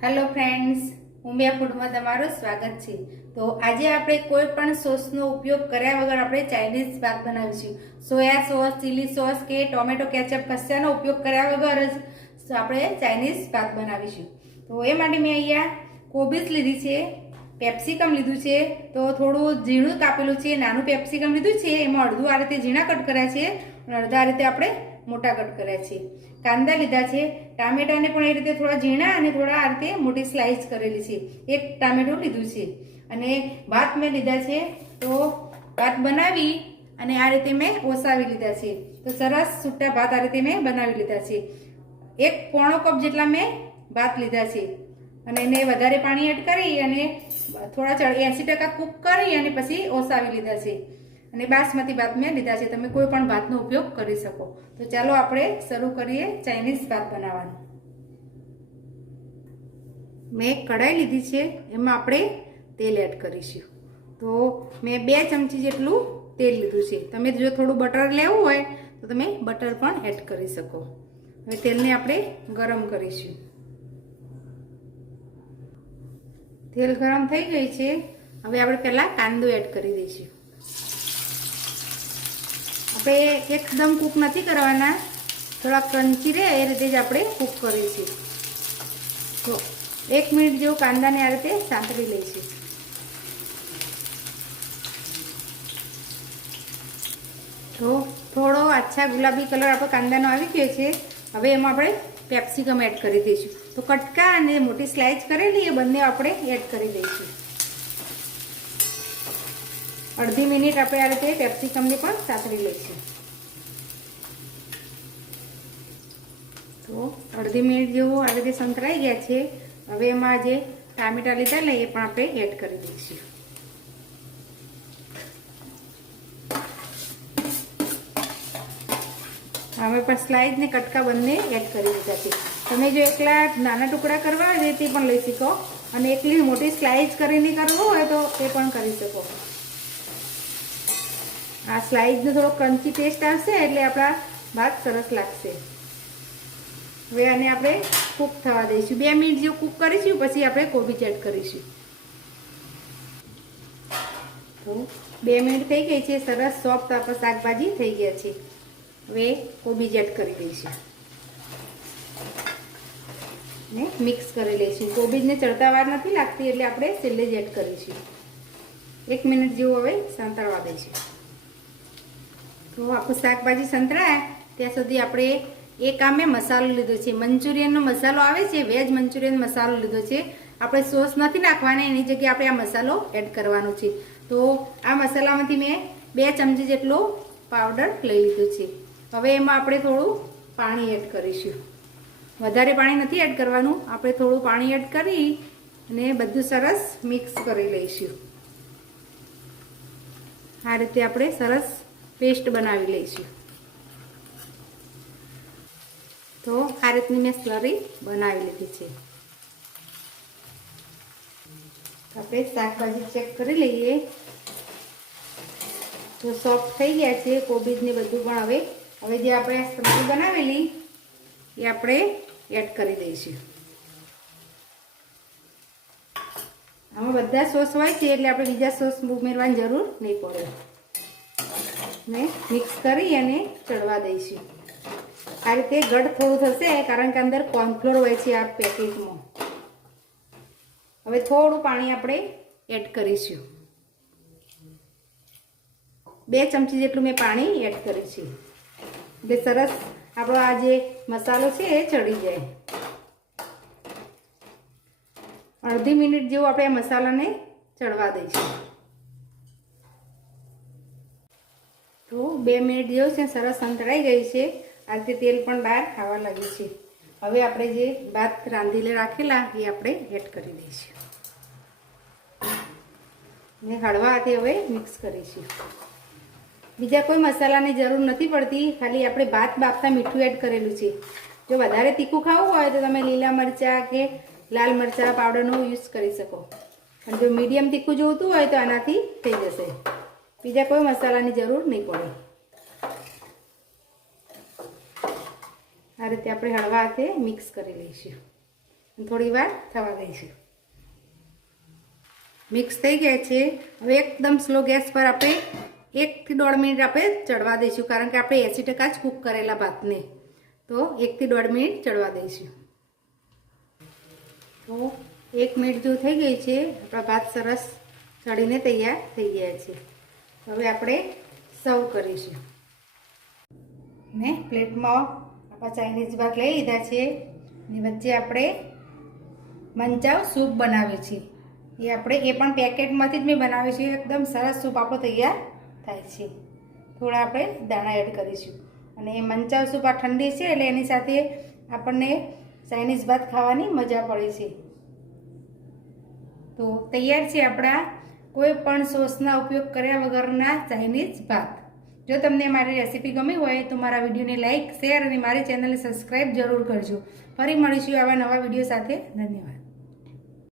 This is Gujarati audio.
હેલો ફ્રેન્ડ્સ, ઉમિયા ફૂડમાં તમારું સ્વાગત છે। તો આજે આપણે કોઈ પણ સોસનો ઉપયોગ કર્યા વગર આપણે ચાઇનીઝ ભાત બનાવીશું। સોયા સોસ, ચીલી સોસ કે ટોમેટો કેચઅપ કશાનો ઉપયોગ કર્યા વગર જ આપણે ચાઇનીઝ ભાત બનાવીશું। તો એ માટે મેં અહીંયા કોબીજ લીધી છે, કેપ્સિકમ લીધું છે, તો થોડું ઝીણું કાપેલું છે, નાનું કેપ્સિકમ લીધું છે, એમાં અડધું આ રીતે ઝીણા કટ કર્યા છે અને અડધા આ રીતે આપણે મોટા કટ કર્યા છે। કાંદા લીધા છે, ટામેટાને પણ એ રીતે થોડા ઝીણા અને થોડા આ રીતે મોટી સ્લાઇસ કરેલી છે। એક ટામેટું લીધું છે અને ભાત મેં લીધા છે। તો ભાત બનાવી અને આ રીતે મેં ઓસાવી લીધા છે। તો સરસ છૂટા ભાત આ રીતે મેં બનાવી લીધા છે। એક પોણો કપ જેટલા મેં ભાત લીધા છે અને એને વધારે પાણી એડ કરી અને થોડા 80% કૂક કરી અને પછી ઓસાવી લીધા છે અને બાસમતી ભાત મેં લીધા છે। તમે કોઈ પણ ભાતનો ઉપયોગ કરી શકો। તો ચાલો આપણે શરૂ કરીએ ચાઇનીઝ ભાત બનાવવાનું। મેં કઢાઈ લીધી છે, એમાં આપણે તેલ એડ કરીશું। તો મેં 2 ચમચી જેટલું તેલ લીધું છે। તમે જો થોડું બટર લેવું હોય તો તમે બટર પણ એડ કરી શકો। હવે તેલને આપણે ગરમ કરીશું। તેલ ગરમ થઈ ગઈ છે। હવે આપણે પહેલાં કાંદો એડ કરી દઈશું। આપણે એકદમ કૂક નથી કરવાના, થોડા ક્રન્ચી રહે એ રીતે જ આપણે કૂક કરીશું। તો 1 મિનિટ જેવું કાંદાને આ રીતે સાંતળી લઈશું। તો થોડો આછા ગુલાબી કલર આપણો કાંદાનો આવી ગયો છે। હવે એમાં આપણે કેપ્સિકમ એડ કરી દઈશું। તો કટકા અને મોટી સ્લાઇસ કરેલી એ બંને આપણે એડ કરી દઈશું। અડધી મિનિટ આપણે આ રીતે કેપ્સિકમને પણ સાતળી લઈશું। તો અડધી મિનિટ જેવું આ રીતે સંતરાઈ ગયા છે। હવે એમાં જે ટામેટા લીધા ને એ પણ આપણે એડ કરી દઈશું। હવે પણ સ્લાઇસ ને કટકા બંને એડ કરી દીધા છે। તમે જો એકલા નાના ટુકડા કરવા હોય તે પણ લઈ શકો અને એકલી મોટી સ્લાઇસ કરીને કરવું હોય તો એ પણ કરી શકો। આ સ્લાઇસનો થોડો ક્રન્ચી ટેસ્ટ આવશે એટલે આપણા ભાત સરસ લાગશે। હવે આને આપણે કૂક થવા દઈશું। 2 મિનિટ જેવું કૂક કરીશું, પછી આપણે કોબીજ એડ કરીશું। તો 2 મિનિટ થઈ ગઈ છે, સરસ સોફ્ટ આપણા શાકભાજી થઈ ગયા છે। હવે કોબીજ એડ કરી દઈશું ને મિક્સ કરી લઈશું। કોબીજને ચડતા વાર નથી લાગતી એટલે આપણે છેલ્લે જ એડ કરીશું। 1 મિનિટ જેવું હવે સંતળવા દઈશું। તો આપણું શાકભાજી સંતળાય ત્યાં સુધી આપણે એક આ મેં મસાલો લીધો છે, મંચુરિયનનો મસાલો આવે છે, વેજ મંચુરિયન મસાલો લીધો છે। આપણે સોસ નથી નાખવાના, એની જગ્યાએ આપણે આ મસાલો એડ કરવાનો છે। તો આ મસાલામાંથી મેં 2 ચમચી જેટલો પાવડર લઈ લીધો છે। હવે એમાં આપણે થોડું પાણી એડ કરીશું। વધારે પાણી નથી એડ કરવાનું, આપણે થોડું પાણી એડ કરી અને બધું સરસ મિક્સ કરી લઈશું। આ રીતે આપણે સરસ પેસ્ટ બનાવી લઈશું। તો આ રીતની મેં સ્લરી બનાવી લીધી છે। આપણે શાકભાજી ચેક કરી લઈએ। તો સોફ્ટ થઈ ગયા છે કોબીજને બધું પણ। હવે જે આપણે આ સ્લરી બનાવેલી એ આપણે એડ કરી દઈશું। આમાં બધા સોસ હોય છે એટલે આપણે બીજા સોસ ઉમેરવાની જરૂર નહીં પડે। ને મિક્સ કરી અને ચડવા દઈશું। આ રીતે ગળ થોડું થશે કારણ કે અંદર કોર્નફ્લોર હોય છે આ પેકેટમાં। હવે થોડું પાણી આપણે એડ કરીશું। 2 ચમચી જેટલું મેં પાણી એડ કર્યું છે એટલે સરસ આપણો આ જે મસાલો છે એ ચડી જાય। અડધી મિનિટ જેવું આપણે આ મસાલાને ચડવા દઈશું। તો 2 મિનિટ જેવું છે, સરસ સંતળાઈ ગઈ છે। આ રીતે તેલ પણ બહાર ખાવા લાગ્યું છે। હવે આપણે જે ભાત રાંધીને રાખેલા એ આપણે એડ કરી દઈશું ને હળવા હાથે હવે મિક્સ કરીશું। બીજા કોઈ મસાલાની જરૂર નથી પડતી, ખાલી આપણે ભાત બાફતા મીઠું એડ કરેલું છે। જો વધારે તીખું ખાવું હોય તો તમે લીલા મરચાં કે લાલ મરચાં પાવડરનો યુઝ કરી શકો, અને જો મીડિયમ તીખું જોઈતું હોય તો આનાથી થઈ જશે। બીજા કોઈ મસાલાની જરૂર નહીં પડે। આ રીતે આપણે હળવા હાથે મિક્સ કરી લઈશું। થોડી વાર થવા દઈશું. મિક્સ થઈ ગયા છે. હવે એકદમ સ્લો ગેસ પર આપણે 1 થી 1.5 મિનિટ આપણે ચડવા દઈશું, કારણ કે આપણે 80% જ કૂક કરેલા ભાતને, તો 1 થી 1.5 મિનિટ ચડવા દઈશું. તો 1 મિનિટ જો થઈ ગઈ છે, આપણા ભાત સરસ ચડીને તૈયાર થઈ ગયા છે. હવે આપણે સર્વ કરીશું. ને પ્લેટમાં આપણા ચાઇનીઝ ભાત લઈ લીધા છે, અને વચ્ચે આપણે મંચાવ સૂપ બનાવ્યું છે. એ પણ પેકેટમાંથી જ મેં બનાવ્યું છે. એકદમ સરસ સૂપ આપણો તૈયાર થાય છે. થોડા આપણે દાણા એડ કરીશું. અને એ મંચાવ સૂપ આ ઠંડી છે, એટલે એની સાથે આપણને ચાઇનીઝ ભાત ખાવાની મજા પડે છે. તો તૈયાર છે આપણા કોઈ પણ સોસના ઉપયોગ કર્યા વગરના ચાઇનીઝ ભાત. જો તમને મારી રેસીપી ગમી હોય તો મારા વિડીયોને લાઇક, શેર અને મારી ચેનલને સબસ્ક્રાઈબ જરૂર કરજો. ફરી મળીશું આવા નવા વિડીયો સાથે. ધન્યવાદ.